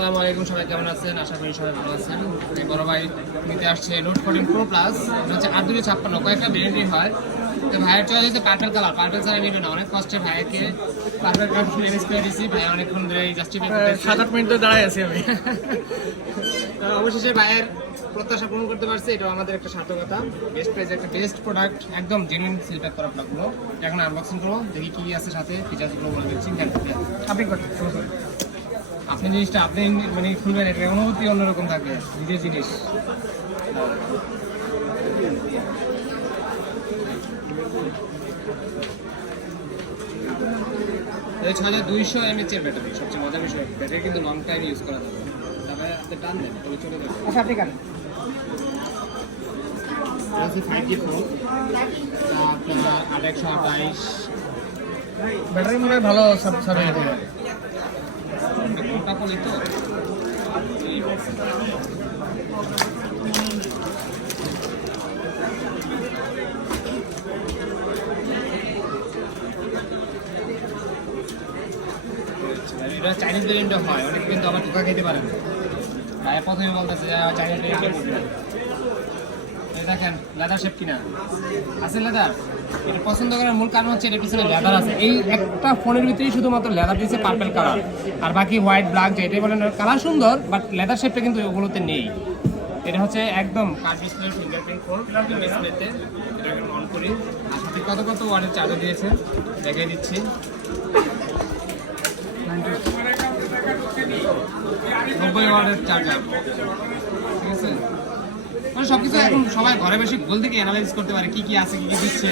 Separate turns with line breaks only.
আসসালামু আলাইকুম সবাই কেমন আছেন? আশা করি সবাই ভালো আছেন। এই বড় ভাই নিতে আসছে নোট ফোরটিন প্রো প্লাস এটা হচ্ছে আট দুশো ছাপ্পান্ন কয়েকটা ভেরিয়েন্টই হয়। তো ভাইয়ের চয়েস হচ্ছে পার্পেল কালার পার্পেল ছাড়া নেবে না অনেক কষ্টে ভাইকে পার্পেল কালার ইমেজ করে দিয়েছি। ভাই অনেকক্ষণ ধরে জাস্টিফাই করতে
সাত আট মিনিট ধরে দাঁড়ায় আছি আমি।
অবশেষে ভাইয়ের প্রত্যাশা পূরণ করতে পারছে। এটাও আমাদের একটা সার্থকতা। বেস্ট প্রাইস একটা বেস্ট প্রোডাক্ট একদম জেনুইন সিল প্যাক করা প্রোডাক্টগুলো এখন আনবক্সিং করব দেখি কি আছে সাথে। ফিচার্সগুলো বলে দিচ্ছি।
আপনি করতে। শুরু করুন।
আপনি জিনিসটা আপনি মানে খুলবেন এটা অনুভূতি অন্যরকম থাকবে নিজের জিনিস। এই ছ হাজার দুইশো এমএচ এর ব্যাটারি সবচেয়ে মজার বিষয় ব্যাটারি কিন্তু লং টাইম ইউজ করা যাবে। তারপরে আপনি টান দেন তবে চলে যাবে।
আচ্ছা আপনি
ফাইভ জি ফোন আপনার আট একশো আঠাইশ।
ব্যাটারি মনে হয় ভালো
কোনটা বলি তো এটা চাইনিজ ভেরিয়েন্টও হয়, অনেকে কিন্তু আবার ধোকা খেতে পারে না। তাই প্রথমে বলতেছে চাইনিজ ভেরিয়েন্ট দেখেন লেদার শেপ কিনা। আছে লেদার এটা পছন্দ করার মূল কারণ হচ্ছে এটার পিছনে লেদার আছে। এই একটা ফোনের ভিতরেই শুধুমাত্র লেদার দিয়েছে পার্পেল কালার আর বাকি হোয়াইট ব্ল্যাক যে এটাই বলেন কালার সুন্দর বাট লেদার শেপটা কিন্তু ওগুলোতে নেই। এটা হচ্ছে একদম ফিঙ্গারপ্রিন্ট ফোন করি। কত কত ওয়ার্ডের চার্জার দিয়েছে, দেখিয়ে দিচ্ছি। নব্বই ওয়ার্ডের চার্জার মানে সবকিছু এখন সবাই ঘরে বসে গোল থেকে অ্যানালাইজ করতে পারে কি কি আছে, কি কি দিচ্ছে।